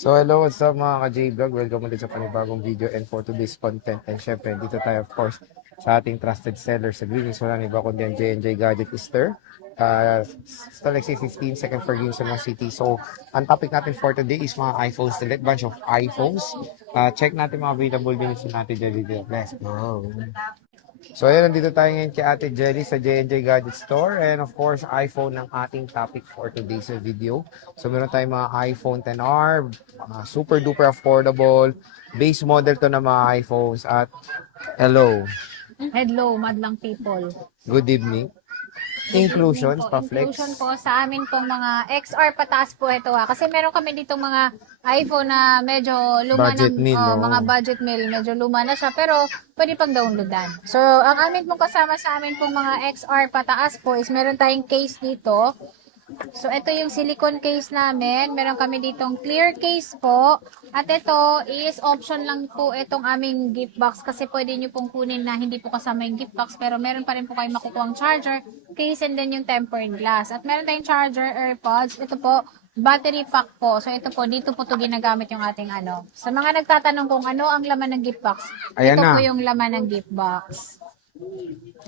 So hello, what's up mga ka-J-Vlog? Welcome ulit sa panibagong video and for today's content. And syempre, dito tayo of course sa ating trusted seller sa Greetings. Wala iba kundi ang J&J Gadget Easter. Still like 15 second for games sa mga city. So, ang topic natin for today is mga iPhones. Select bunch of iPhones. Check natin mga available units natin dito. Let's go. So ayan, nandito tayo ngayon kay Ate Jelly sa J&J Gadget Store and of course iPhone ang ating topic for today's video. So meron tayong mga iPhone XR, super duper affordable, base model to na mga iPhones at hello, Hello, madlang people. good evening. Inclusions, pa-flex. Inclusion po sa amin pong mga XR pataas po ito Kasi meron kami dito mga iPhone na medyo luma Budget meal, no? mga budget meal, medyo luma na siya pero pwede pang downloadan. So, ang amin pong kasama sa amin pong mga XR pataas po is meron tayong case dito. So, ito yung silicone case namin. Meron kami ditong clear case po. At ito is option lang po itong aming gift box kasi pwede nyo pong kunin na hindi po kasama yung gift box pero meron pa rin po kayo makukuha charger, case and then yung tempered glass. At meron tayong charger, AirPods. Ito po, battery pack po. So, ito po, dito po ito ginagamit yung ating ano. Sa mga nagtatanong kung ano ang laman ng gift box, Ayan ito na. po yung laman ng gift box.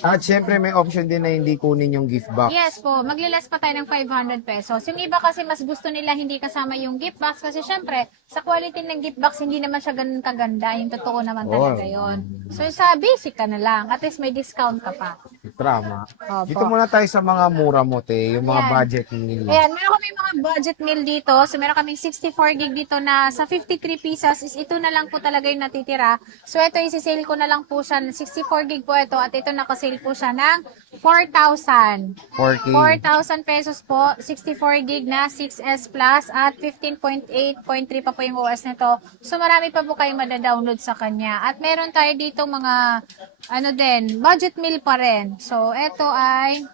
At syempre may option din na hindi kunin yung gift box. Yes po, maglilas pa tayo ng 500 pesos. Yung iba kasi mas gusto nila hindi kasama yung gift box kasi syempre, sa quality ng gift box, hindi naman siya ganun kaganda. Yung totoo naman talaga yon. So sa basic ka na lang, at least may discount ka pa. Trama. Opo. Dito muna tayo sa mga mura mo, te. Yung mga Ayan. budget meal. Ayan, meron kami mga budget meal dito. So meron kaming 64 gig dito na sa 53 pesos is ito na lang po talaga yung natitira. So ito isi-sale ko na lang po siya. 64 gig po ito at ito nakasale po siya ng 4,000. 4K. 4,000 pesos po, 64 gig na 6S Plus at 15.8.3 pa po yung OS nito. So marami pa po kayong madadownload sa kanya. At meron tayo dito mga ano din, budget meal pa rin. So ito ay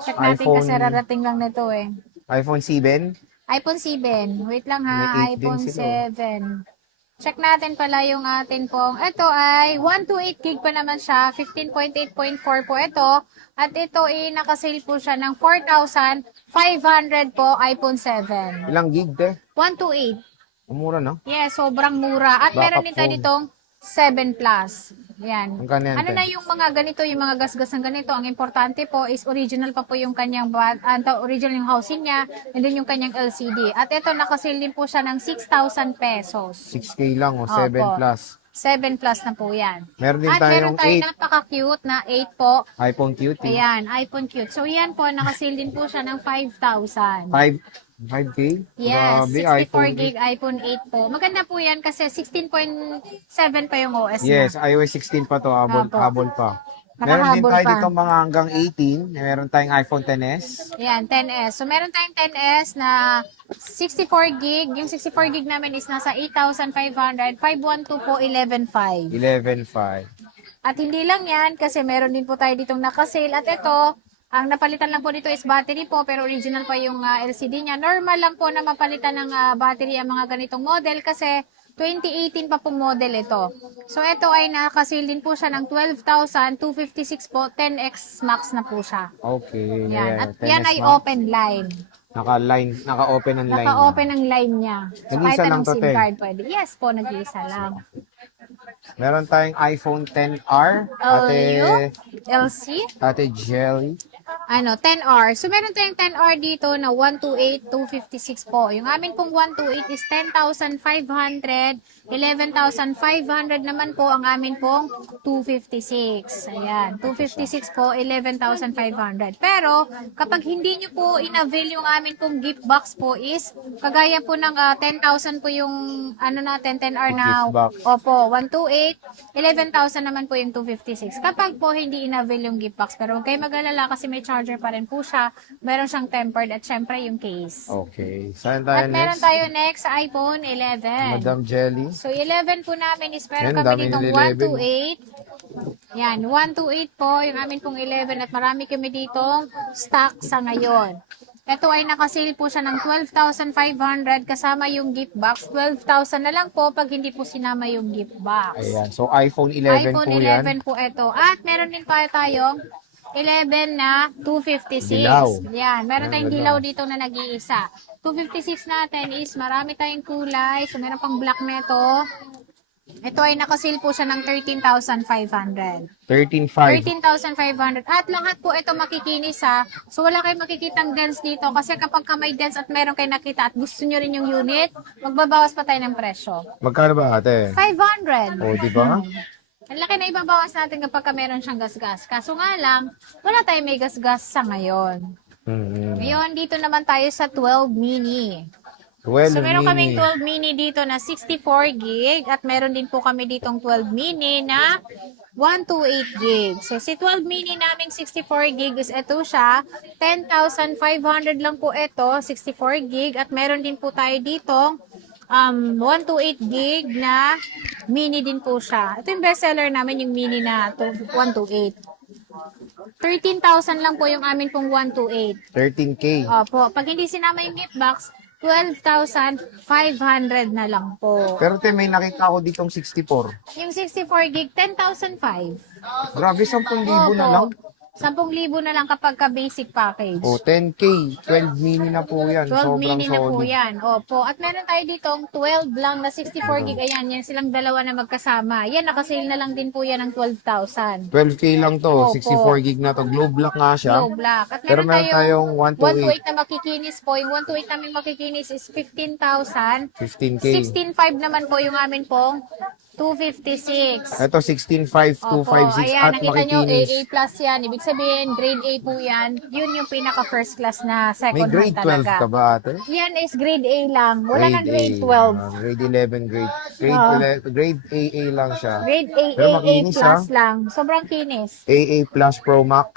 check natin iPhone- kasi rarating lang nito iPhone 7. iPhone 7. Wait lang May ha, 8 din iPhone sila, oh. 7. Check natin pala yung atin pong. Ito ay 128 gig pa naman siya. 15.8.4 po ito. At ito ay nakasale po siya ng 4,500 po iPhone 7. Ilang gig, te? 128. Mura, no? Yes, sobrang mura. At Backup meron din tayo phone. ditong 7 Plus. Yan. Ang ganyan, Ano te? na yung mga ganito, yung mga gasgas ng ganito, ang importante po is original pa po yung kanyang original yung housing niya, and then yung kanyang LCD. At ito, nakasale din po siya ng 6,000 pesos. 6K lang o 7 Opo. plus. 7 Plus na po yan. Meron din At tayong meron tayo 8 napaka-cute na 8 po. iPhone QT. Ayan, iPhone cute. So, yan po, nakasale din po siya ng 5,000. 5K? Yes, Grabe, 64 iPhone gig iPhone 8 po. Maganda po yan kasi 16.7 pa yung OS Yes, na. iOS 16 pa to, habol, Opo. habol pa. Meron din Nakahabol tayo pa. dito mga hanggang 18. Meron tayong iPhone XS. Yan, 10S. So, meron tayong 10S na 64 gig. Yung 64 gig namin is nasa 8,500. 512 po, 11,500. 11.5. At hindi lang yan, kasi meron din po tayo ditong nakasale. At ito, ang napalitan lang po dito is battery po, pero original pa yung LCD niya. Normal lang po na mapalitan ng battery ang mga ganitong model kasi 2018 pa pong model ito. So, ito ay nakasale din po siya ng 12,256 po. 10X Max na po siya. Okay. Yan. At 10S yan ay Max. open line. Naka-open ang line. Naka-open ang line niya. So, Nag-iisa kahit lang anong to, SIM te. card pwede. Yes po, nag-iisa lang. Meron tayong iPhone XR. LC? Ate Jelly. 10R. So, meron tayong 10R dito na 128,256 po. Yung amin pong 128 is 10,500. 11,500 naman po ang amin pong 256. Ayan. 256 po, 11,500. Pero, kapag hindi nyo po in-avail yung amin pong gift box po is, kagaya po ng 10,000 po yung, natin, 10R na, Gift box. opo, 128, 11,000 naman po yung 256. Kapag po hindi in-avail yung gift box, pero huwag kayo mag-alala kasi may charger pa rin po siya. Meron siyang tempered at syempre yung case. Okay. Saan tayo At meron next? tayo next sa iPhone 11. Madam Jelly. So 11 po namin is meron Yan, kami dami ditong nila 128. Yan, 128 po yung amin pong 11 at marami kami ditong stock sa ngayon. Ito ay nakasale po siya ng 12,500 kasama yung gift box. 12,000 na lang po pag hindi po sinama yung gift box. Ayan. So, iPhone 11 iPhone po yan. 11 po ito. At meron din tayo 11 na 256. Dilaw. Yan, meron Ayan, tayong ganda. dilaw dito na nag-iisa. 256 natin is marami tayong kulay. So, meron pang black neto. Ito ay nakasil po siya ng 13,500. 13.5. 13,500. At lahat po ito makikinis ha. So wala kayong makikitang dents dito kasi kapag ka may dents at meron kayo nakita at gusto nyo rin yung unit, magbabawas pa tayo ng presyo. Magkano ba ate? 500. O, di ba? Ang laki na ibabawas natin kapag ka meron siyang gasgas. Kaso nga lang, wala tayong may gasgas sa ngayon. Ngayon, dito naman tayo sa 12 mini. 12 So, meron kaming mini. 12 mini dito na 64 gig at meron din po kami ditong 12 mini na 128 gig. So, si 12 mini naming 64 gig is ito siya. 10,500 lang po ito, 64 gig. At meron din po tayo dito 128 gig na mini din po siya. Ito yung bestseller namin, yung mini na 128. 13,000 lang po yung amin pong 128. 13K. Opo. Pag hindi sinama yung gift box, 12,500 na lang po. Pero te, may nakita ko ditong 64. Yung 64 gig, 10,005. Grabe, 10,000 na lang. 10,000 na lang kapag ka basic package. O, 10K. 12 mini na po yan. 12 Sobrang mini na po solid. yan. Opo. At meron tayo ditong 12 lang na 64 gig. Ayan, yan silang dalawa na magkasama. Yan, nakasale na lang din po yan ng 12,000. 12K lang to. Opo. 64 gig na to. Globe black nga siya. Low black. At Pero meron meron tayong 128. 128 na makikinis po. Yung 128 namin makikinis is 15,000. 15K. 16,500 naman po yung amin pong 256. Ito, 16.5, Opo, 256 ayan, at nakita nyo, makikinis. AA plus yan. Ibig sabihin, grade A po yan. Yun yung pinaka first class na May second grade hand 12 talaga. ka ba ate? Yan is grade A lang. Wala na grade A. 12. Grade 11, grade AA lang siya. Grade A, Pero AA makinis, plus lang. Sobrang kinis. AA Plus Pro Max.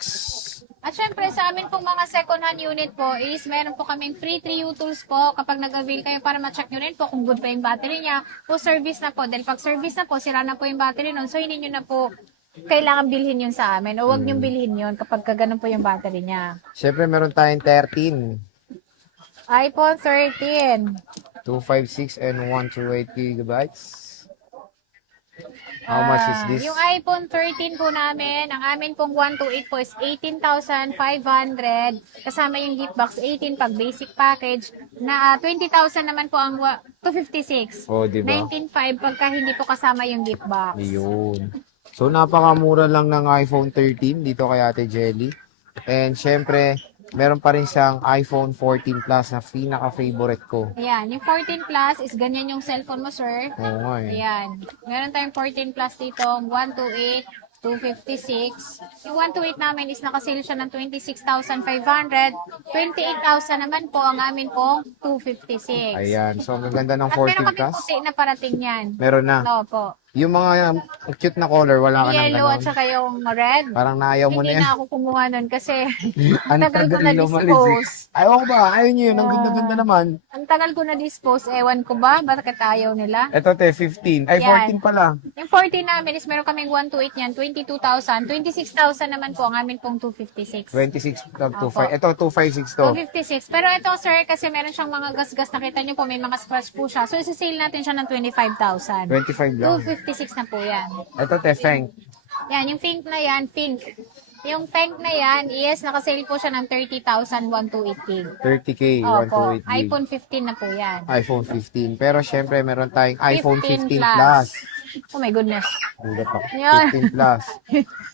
At syempre, sa amin pong mga second hand unit po is meron po kaming free 3U tools po kapag nag-avail kayo para ma-check nyo rin po kung good pa yung battery niya. Po service na po. Dahil pag service na po, sira na po yung battery nun. So, hindi nyo na po kailangan bilhin yun sa amin. O wag nyo bilhin yun kapag ganun po yung battery niya. Siyempre, meron tayong 13, iPhone 13. 256 and 128 gigabytes. How much is this? Yung iPhone 13 po namin, ang amin pong 128 po is 18,500. Kasama yung gift box, 18 pag basic package. Na 20,000 naman po ang 256. Oh, di ba? 19,500 pagka hindi po kasama yung gift box. Ayun. So, napakamura lang ng iPhone 13 dito kay Ate Jelly. And syempre, meron pa rin siyang iPhone 14 Plus na pinaka-favorite ko. Ayan, yung 14 Plus is ganyan yung cellphone mo, sir. Oo nga eh. Ayan. Meron tayong 14 Plus dito, 128, 256. Yung 128 namin is nakasale siya ng 26,500. 28,000 naman po ang amin pong 256. Ayan. So, ang ganda ng At meron 14 kami Plus. puti na parating yan. Meron na. Opo. Yung mga cute na color, wala ka nang Yellow at ganon. saka yung red. Parang naayaw mo Hindi na yan. na ako kumuha nun kasi Ang tagal ko tagal na-dispose. lumalis eh. Ayaw ko ba? Ayaw nyo yun. Ang ganda-ganda naman. Ang tagal ko na-dispose. Ewan ko ba? Bakit ayaw nila? Ito te, 15. Ay, Yan. 14 pala. Yung 14 namin is meron kaming 128 yan, 22,000. 26,000 naman po ang amin pong 256. 26 to Opo. 25. Ito, 256 to. 256. Pero ito, sir, kasi meron siyang mga gas-gas. Nakita niyo po, may mga scratch po siya. So, isi-sale natin siya ng 25,000. 25 lang. 256 na po yan. Ito te, Feng. Yan, yung pink na yan, pink. Yung pink na yan, yes, nakasale po siya ng 30,000, 128 gig. 30K, Opo, 128 gig. iPhone 15 na po yan. iPhone 15. Pero syempre, meron tayong iPhone 15 15 Plus. Oh my goodness. Hindi pa. Yan. 15 Plus.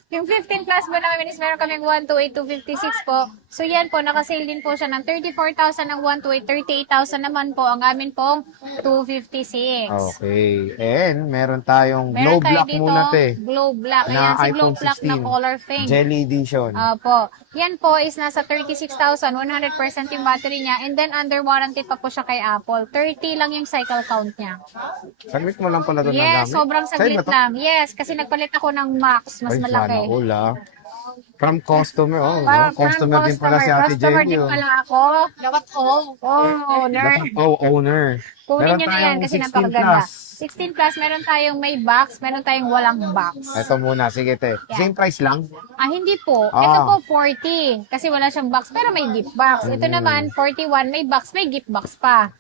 Yung 15 plus po namin is meron kaming 128, 256 po. So yan po, nakasale din po siya ng 34,000 ng 128, 38,000 naman po ang amin pong 256. Okay. And meron tayong Meron glow tayo black dito, muna te. glow black. Na Ayan, si glow iPhone black na 16. color pink. Jelly Edition. Opo. Yan po is nasa 36,000, 100% yung battery niya. And then under warranty pa po siya kay Apple. 30 lang yung cycle count niya. Saglit mo lang pala ito Yes, nagamit. sobrang Sa'yo saglit ba to? lang. Yes, kasi nagpalit ako ng Max, mas Ay, malaki. sana all ah. From customer. Oh, Parang customer din pala si Ate Customer Jelly. din Oh. pala ako. Dapat owner. Oh, owner. Kunin Meron nyo na yan tayong kasi 16 napakaganda. plus. 16 plus, meron tayong may box, meron tayong walang box. Ito muna. Sige te. Same price lang. Hindi po. Ah. Ito po 40. Kasi wala siyang box, pero may gift box. Ito Mm. naman, 41, may box, may gift box pa.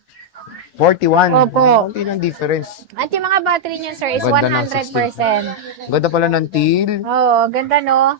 41. Opo. Hindi ng difference. At yung mga battery niyan, sir, is Ganda ng 100%. Ganda pala ng teal. Oo, ganda, no?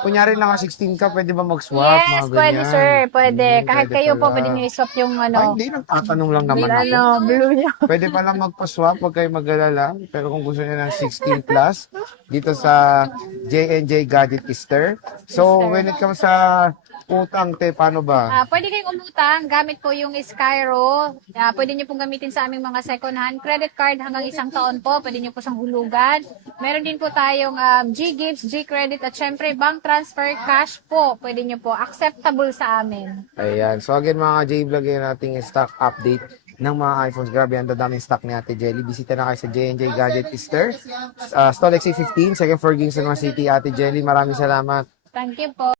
Kunyari naka 16 ka, pwede ba mag-swap? Yes, Mga pwede, ganyan. sir. Pwede. Kahit Pwede kayo po, pala. pwede nyo i-swap yung Ay, ano. hindi. Nagtatanong lang naman ako. Ano, blue nyo. Pwede palang magpa-swap, huwag kayo mag-alala. Pero kung gusto niya ng 16 plus, dito sa J&J Gadget Easter. So, when it comes sa utang, te, paano ba? Pwede kayong umutang gamit po yung Skyro. Pwede nyo pong gamitin sa aming mga second hand credit card hanggang 1 taon po. Pwede nyo po siyang hulugan. Meron din po tayong G-Gifts, G-Credit at syempre bank transfer cash po. Pwede nyo po. Acceptable sa amin. Ayan. So, again, mga J-Vlog, yung ating stock update ng mga iPhones. Grabe, ang dadaming stock ni Ate Jelly. Bisita na kayo sa J&J Gadget Easter. Stall XC15, second floor, Kingston City. Ate Jelly, maraming salamat. Thank you po.